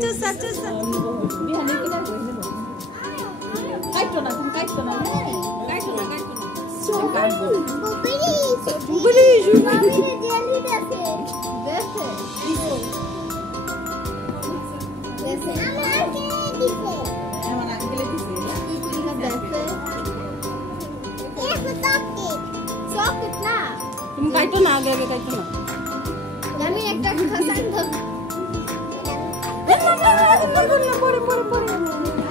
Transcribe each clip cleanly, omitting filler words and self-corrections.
চুষা চুষা বিহানে কি না কাইটো না তুমি কাইটো না কাইটো না বুবলি জেলি আছে দেখে দেখে আমার কে দিছে আমার আঙ্কেলে দিছে দেখে एक चॉकलेट ना तुम काटो ना आगे काटो ना আমি একটা খাসান ধর পরে পরে পরে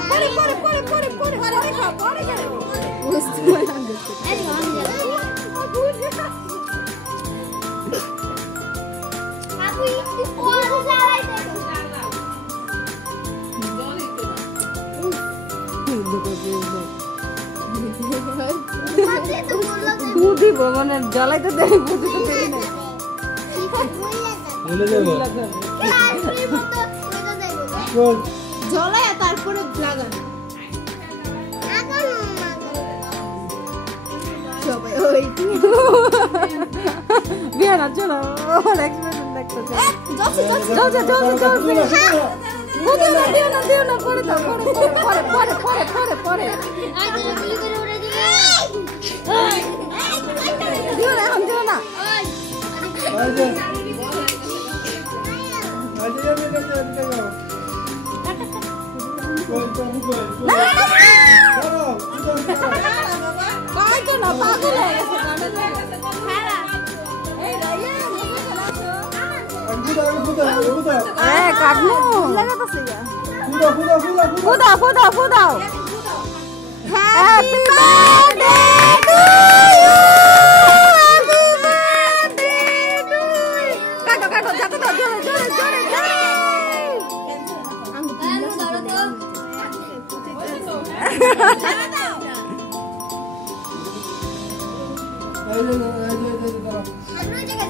পরে পরে পরে পরে পরে পরে খা পরে গেল বুঝতে পারলাম আরে অন যা আপু একটু পরে জ্বালাই দে বুদ্ধি মানে জ্বালাইতে দেয় বুদ্ধি তো দেয় না জ্বলায় তারপরে লাগানো সবাই ওই বিয়ান চলো এক্সপেরিমেন্ট দেখতে যাও যাও যাও যাও বুদ্ধি না দিও না পরে দাও পরে পরে পরে পরে পরে আগে কি করে ওরে দিবে দিও না এখন দিও না কাইটো না পাগল হয়ে গেছে কাটনো লাগাতাছে ফুদাও ফুদাও ফুদাও হ্যাপি বার্থডে টু ইউ কাটো কাটো যাতে দাও জোরে জোরে জোরে জোরে আঙ্গুল ধরো তো এই